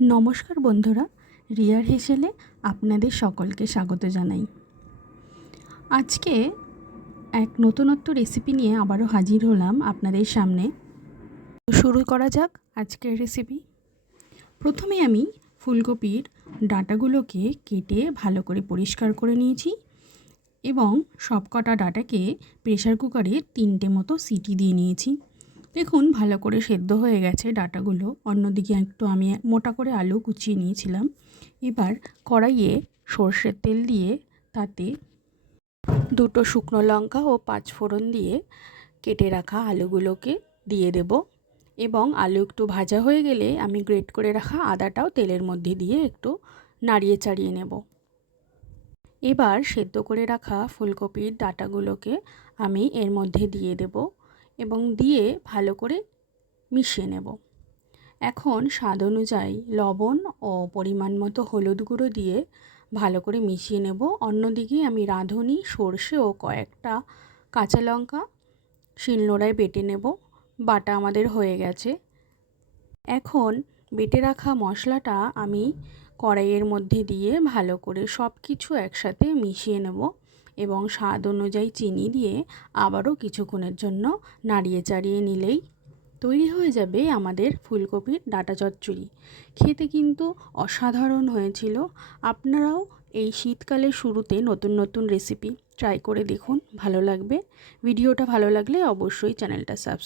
নমস্কার বন্ধুরা, রিয়ার হেসেলে আপনাদের সকলকে স্বাগত জানাই। আজকে এক নতুনত্ব রেসিপি নিয়ে আবারও হাজির হলাম আপনাদের সামনে। শুরু করা যাক আজকের রেসিপি। প্রথমে আমি ফুলকপির ডাঁটাগুলোকে কেটে ভালো করে পরিষ্কার করে নিয়েছি এবং সবকটা ডাঁটাকে প্রেসার কুকারে 3টে মতো সিটি দিয়ে নিয়েছি। দেখুন ভালো করে সেদ্ধ হয়ে গেছে ডাঁটাগুলো। অন্যদিকে একটু আমি মোটা করে আলু কুচিয়ে নিয়েছিলাম। এবার কড়াইয়ে সর্ষের তেল দিয়ে তাতে 2টো শুকনো লঙ্কা ও 5 ফোড়ন দিয়ে কেটে রাখা আলুগুলোকে দিয়ে দেব এবং আলু একটু ভাজা হয়ে গেলে আমি গ্রেট করে রাখা আদাটাও তেলের মধ্যে দিয়ে একটু নাড়িয়ে চাড়িয়ে নেব। এবার সেদ্ধ করে রাখা ফুলকপির ডাঁটাগুলোকে আমি এর মধ্যে দিয়ে দেব এবং দিয়ে ভালো করে মিশিয়ে নেব। এখন স্বাদ অনুযায়ী লবণ ও পরিমাণ মতো হলুদ গুঁড়ো দিয়ে ভালো করে মিশিয়ে নেব। অন্যদিকে আমি রাঁধুনি সর্ষে ও কয়েকটা কাঁচা লঙ্কা শিলনোড়ায় বেটে নেব। বাটা আমাদের হয়ে গেছে। এখন বেটে রাখা মশলাটা আমি কড়াইয়ের মধ্যে দিয়ে ভালো করে সব কিছু একসাথে মিশিয়ে নেব এবং স্বাদ অনুযায়ী চিনি দিয়ে আবারও কিছুক্ষণের জন্য নাড়িয়ে চাড়িয়ে নিলেই তৈরি হয়ে যাবে আমাদের ফুলকপির ডাঁটা চচ্চড়ি। খেতে কিন্তু অসাধারণ হয়েছিল। আপনারাও এই শীতকালের শুরুতে নতুন নতুন রেসিপি ট্রাই করে দেখুন, ভালো লাগবে। ভিডিওটা ভালো লাগলে অবশ্যই চ্যানেলটা সাবস্ক্রাইব